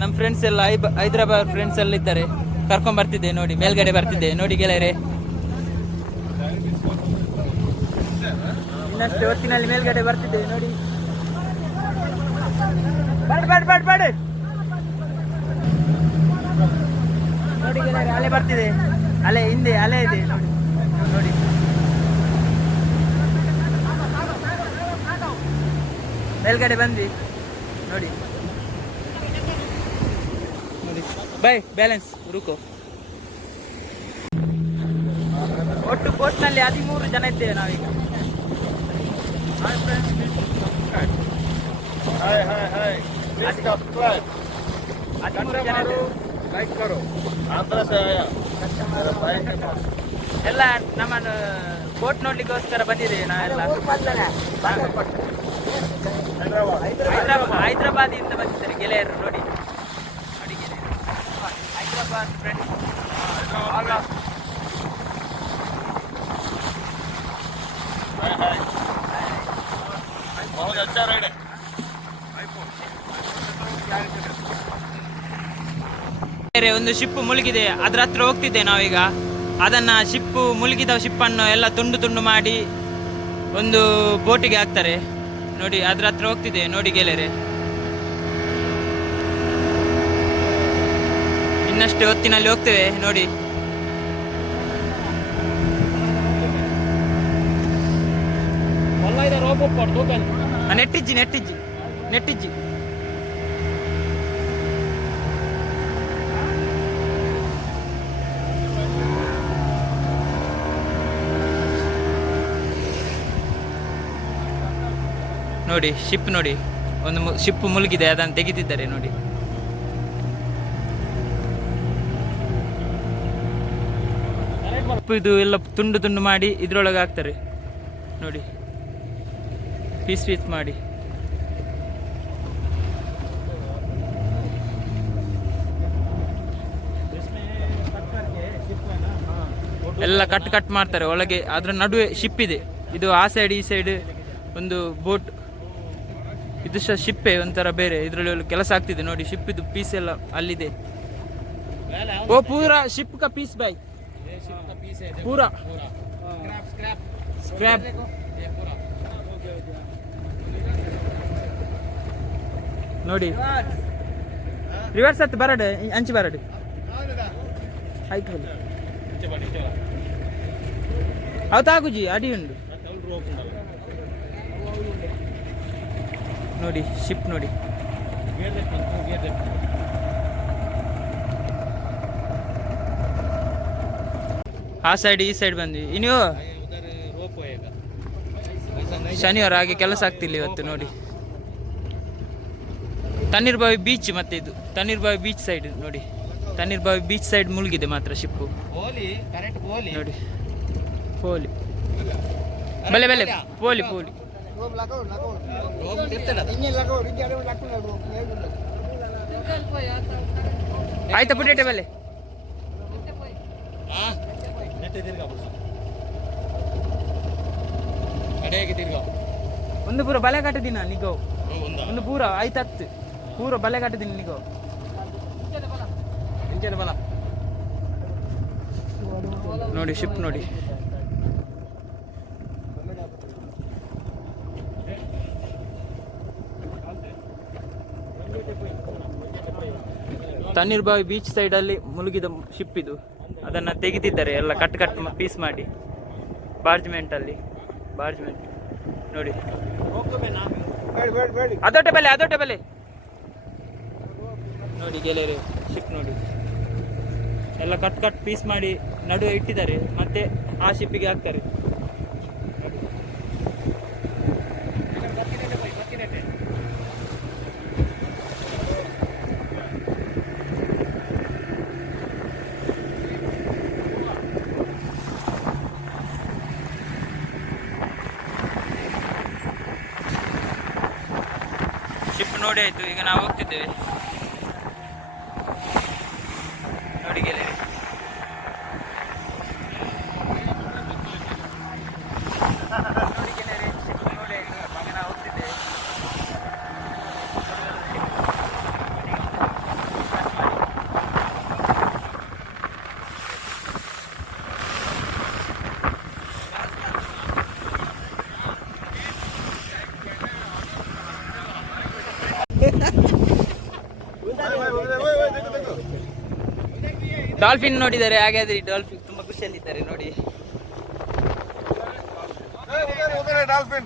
ನಮ್ಮ ಫ್ರೆಂಡ್ಸ್ ಎಲ್ಲ ಹೈದರಾಬಾದ್ ಫ್ರೆಂಡ್ಸ್ ಎಲ್ಲ ಇದ್ದಾರೆ, ಕರ್ಕೊಂಡ್ ಬರ್ತಿದ್ದೆ ನೋಡಿ, ಮೇಲ್ಗಡೆ ಬರ್ತಿದ್ದೆ ನೋಡಿ ಗೆಳೆಯರೆ. ಇನ್ನಷ್ಟು ಹೊತ್ತಿನಲ್ಲಿ ಮೇಲ್ಗಡೆ ಬರ್ತಿದ್ದೆ ನೋಡಿ. ನೋಡಿ ಗೆಳೆಯರೆ, ಅಲೆ ಬರ್ತಿದೆ, ಅಲೆ ಹಿಂದೆ ಅಲೆ ಇದೆ ನೋಡಿ ನೋಡಿ. ಮೇಲ್ಗಡೆ ಬಂದ್ವಿ ನೋಡಿ ನೋಡಿ. ಬೈ ಬ್ಯಾಲೆನ್ಸ್ ರೂಕೋ. ಒಟ್ಟು ಬೋಟ್ನಲ್ಲಿ 13 ಜನ ಇದ್ದೇವೆ ನಾವೀಗ. 13 ಜನ ಎಲ್ಲ ನಮ್ಮ ಬೋಟ್ ನೋಡ್ಲಿಕ್ಕೋಸ್ಕರ ಬಂದಿದ್ದೇವೆ ನಾವೆಲ್ಲ. ಹೈದರಾಬಾದ್ ಇಂದ ಬಂದಿದ್ದಾರೆ ಗೆಳೆಯರು ನೋಡಿ ನೋಡಿ ಗೆಳೆಯರು. ಹೈದರಾಬಾದ್ ಫ್ರೆಂಡ್ಸ್ ಒಂದು ಶಿಪ್ ಮುಳುಗಿದೆ, ಅದ್ರ ಹತ್ರ ಹೋಗ್ತಿದ್ದೆ ನಾವೀಗ. ಅದನ್ನ ಮುಳುಗಿದ ಶಿಪ್ಪನ್ನು ಎಲ್ಲ ತುಂಡು ತುಂಡು ಮಾಡಿ ಒಂದು ಬೋಟಿಗೆ ಹಾಕ್ತಾರೆ ನೋಡಿ, ಅದ್ರ ಹತ್ರ ಹೋಗ್ತಿದೆ ನೋಡಿ ಗೆಳೆಯರೆ. ಇನ್ನಷ್ಟು ಹೊತ್ತಿನಲ್ಲಿ ಹೋಗ್ತೇವೆ ನೋಡಿ. ನೆಟ್ಟಿಜ್ಜಿ ನೆಟ್ಟಿಜ್ಜಿ ನೆಟ್ಟಿಜ್ಜಿ ನೋಡಿ. ಶಿಪ್ ನೋಡಿ, ಒಂದು ಶಿಪ್ ಮುಳುಗಿದೆ, ಅದನ್ನು ತೆಗೆದಿದ್ದಾರೆ ನೋಡಿ. ಇದು ಎಲ್ಲ ತುಂಡು ತುಂಡು ಮಾಡಿ ಇದ್ರೊಳಗೆ ಹಾಕ್ತಾರೆ ನೋಡಿ, ಪೀಸ್ ಪೀಸ್ ಮಾಡಿ. ಎಲ್ಲ ಕಟ್ ಮಾಡ್ತಾರೆ ಒಳಗೆ. ಅದ್ರ ನಡುವೆ ಶಿಪ್ ಇದೆ, ಇದು ಆ ಸೈಡ್ ಈ ಸೈಡ್ ಒಂದು ಬೋಟ್. ಇದು ಸಹ ಶಿಪ್ಪೇ ಒಂಥರ ಬೇರೆ, ಇದರಲ್ಲಿ ಕೆಲಸ ಆಗ್ತಿದೆ ನೋಡಿ. ಶಿಪ್ ಇದು ಪೀಸ್ ಎಲ್ಲ ಅಲ್ಲಿದೆ. ಓ ಪೂರಾ ಶಿಪ್ ಕಾ ಪೀಸ್ ಬಾಯ್, ಪೂರಾ ಸ್ಕ್ರ್ಯಾಪ್ ನೋಡಿ. ರಿವರ್ಸ್ ಹತ್ತು ಬರಡೆ ಅಂಚಿ ಬರಡೆ ಆಯ್ತು ಅವತ್ತಾಗುಜಿ ಅಡಿ ಉಂಡು ನೋಡಿ. ಶಿಪ್ ನೋಡಿ, ಆ ಸೈಡ್ ಈ ಸೈಡ್ ಬಂದ್ವಿ. ಇನ್ನು ಶನಿವಾರ ಹಾಗೆ ಕೆಲಸ ಆಗ್ತಿಲ್ಲ ಇವತ್ತು ನೋಡಿ. ತಣ್ಣೀರ್ಬಾವಿ ಬೀಚ್, ಮತ್ತೆ ಇದು ತಣ್ಣೀರ್ಬಾವಿ ಬೀಚ್ ಸೈಡ್ ನೋಡಿ. ತಣ್ಣೀರ್ಬಾವಿ ಬೀಚ್ ಸೈಡ್ ಮುಳುಗಿದೆ ಮಾತ್ರ ಶಿಪ್ಪು ನೋಡಿ. ಪೋಲಿ ಬಲೆ ಬಲೆ ಪೋಲಿ ಪೋಲಿ ಆಯ್ತಾ ಪುಟೇಟೆ ಬಲೆ. ಒಂದು ಪೂರ ಬಲೆ ಕಟ್ಟದಿನ ನಿಗೋ, ಒಂದು ಪೂರ ಆಯ್ತತ್ತು ಪೂರ ಬಲೆ ಕಟ್ಟದಿನ ನಿಗೋ ನೋಡಿ. ಶಿಪ್ ನೋಡಿ, ತಣ್ಣೀರ್ಬಾವಿ ಬೀಚ್ ಸೈಡ್ ಅಲ್ಲಿ ಮುಳುಗಿದ ಶಿಪ್ ಇದು. ಅದನ್ನ ತೆಗೆದಿದ್ದಾರೆ ಎಲ್ಲ ಕಟ್ ಪೀಸ್ ಮಾಡಿ ಬಾರ್ಜ್ಮೆಂಟ್ ಅಲ್ಲಿ. ಬಾರ್ಜ್ಮೆಂಟ್ ನೋಡಿ, ಅದೊಟ್ಟೆ ಬೆಲೆ ನೋಡಿ ಗೆಳೆಯರೆ. ಶಿಪ್ ನೋಡಿ, ಎಲ್ಲ ಕಟ್ ಪೀಸ್ ಮಾಡಿ ನಡುವೆ ಇಟ್ಟಿದ್ದಾರೆ, ಮತ್ತೆ ಆ ಶಿಪ್ಪಿಗೆ ಹಾಕ್ತಾರೆ. ಶಿಪ್ ನೋಡಿ ಆಯ್ತು, ಈಗ ನಾವು ಹೋಗ್ತಿದ್ದೇವೆ ನೋಡಿ ಗೆಳೆಯರೆ. ಶಿಪ್ ನೋಡಿ ಆಯ್ತು, ಈಗ ನಾವು ಹೋಗ್ತಿದ್ದೇವೆ. ಡಾಲ್ಫಿನ್ ನೋಡಿದ್ದಾರೆ, ಹಾಗಾದ್ರೆ ಡಾಲ್ಫಿನ್ ತುಂಬಾ ಖುಷಿಯಲ್ಲಿದ್ದಾರೆ ನೋಡಿ. डॉल्फिन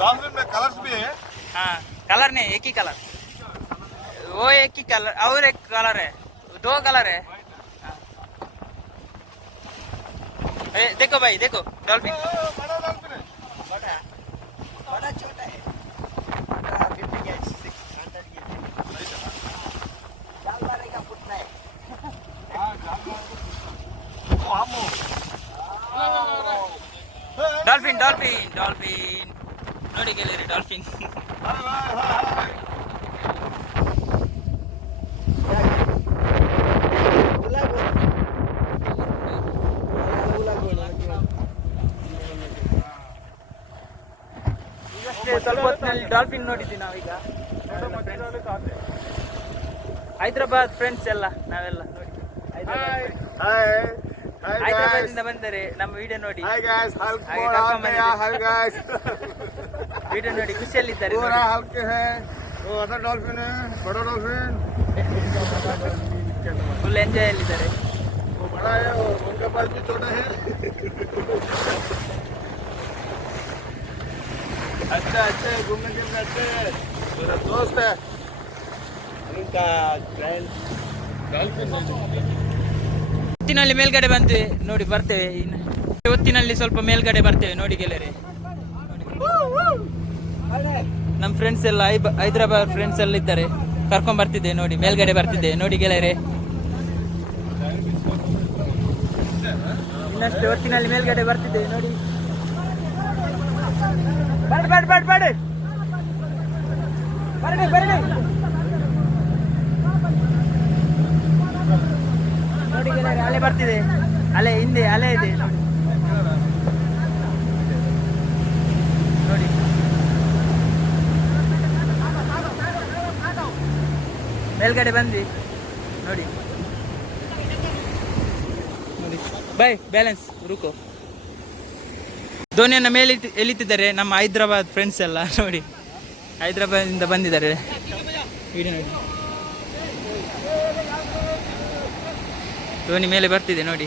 डॉल्फिन में कलर्स भी है. हाँ कलर नहीं, एक ही कलर, वो एक ही कलर और एक कलर है, 2 कलर है. देखो भाई देखो डॉल्फिन. बड़ा डॉल्फिन है. बड़ा बड़ा छोटा है. 50 के 600 के जाल मारेगा फुटना है. ಡಾಲ್ಫಿನ್ ಡಾಲ್ಫಿನ್ ಡಾಲ್ಫಿನ್ ನೋಡಿ ಗೆಳೆಯರೆ ಡಾಲ್ಫಿನ್. ಸ್ವಲ್ಪ ಹೊತ್ತಿನಲ್ಲಿ ಡಾಲ್ಫಿನ್ ನೋಡಿದ್ವಿ ನಾವೀಗ. ಹೈದರಾಬಾದ್ ಫ್ರೆಂಡ್ಸ್ ಎಲ್ಲ ನಾವೆಲ್ಲ ನೋಡಿ ಹೈದರಾಬಾದ್ ಇಂದ ಬಂದರೆ ನಮ್ಮ ವಿಡಿಯೋ ನೋಡಿ. Hi guys, hi guys. Video ನೋಡಿ ಖುಷಿಯಲ್ಲಿದ್ದಾರೆ. पूरा हल्के है. वो अदर डॉल्फिन है, बड़ा डॉल्फिन. Full enjoy ಅಲ್ಲಿದ್ದಾರೆ. वो बड़ा है, वो उनका पास भी छोटा है. अच्छा अच्छा घूमने के लिए अच्छे है. मेरा दोस्त है उनका फ्रेंड डॉल्फिन. ಹೊತ್ತಿನಲ್ಲಿ ಮೇಲ್ಗಡೆ ಬಂದ್ವಿ ನೋಡಿ, ಬರ್ತೇವೆ ಇನ್ನು ಹೊತ್ತಿನಲ್ಲಿ ಸ್ವಲ್ಪ ಮೇಲ್ಗಡೆ ಬರ್ತೇವೆ ನೋಡಿ ಗೆಳೆಯರೆ. ನಮ್ಮ ಫ್ರೆಂಡ್ಸ್ ಎಲ್ಲ ಹೈದರಾಬಾದ್ ಫ್ರೆಂಡ್ಸ್ ಎಲ್ಲ ಇದ್ದಾರೆ, ಕರ್ಕೊಂಡ್ ಬರ್ತಿದ್ದೆ ನೋಡಿ, ಮೇಲ್ಗಡೆ ಬರ್ತಿದ್ದೆ ನೋಡಿ ಗೆಳೆಯರೆ. ಇನ್ನಷ್ಟು ಹೊತ್ತಿನಲ್ಲಿ ಮೇಲ್ಗಡೆ ಬರ್ತಿದ್ದೆ ನೋಡಿ. ಬರ್ರಿ ಬರ್ರಿ ಬರ್ರಿ ಬರ್ರಿ ಬರ್ರಿ ಬರ್ರಿ ನೋಡಿ ಗೆಳೆಯರೆ, ಅಲೆ ಬರ್ತಿದೆ, ಅಲೆ ಹಿಂದೆ ಅಲೆ ಇದೆ ನೋಡಿ. ಮೇಲ್ಗಡೆ ಬಂದ್ವಿ ನೋಡಿ ನೋಡಿ. ಬೈ ಬ್ಯಾಲೆನ್ಸ್ ರುಕೋ. ಧೋನಿಯನ್ನ ಮೇಲೆ ಎಳಿತಿದ್ದಾರೆ ನಮ್ಮ ಹೈದರಾಬಾದ್ ಫ್ರೆಂಡ್ಸ್ ಎಲ್ಲ ನೋಡಿ, ಹೈದರಾಬಾದ್ ಇಂದ ಬಂದಿದ್ದಾರೆ. ವಿಡಿಯೋ ನೋಡಿ, ಧೋನಿ ಮೇಲೆ ಬರ್ತಿದೆ ನೋಡಿ.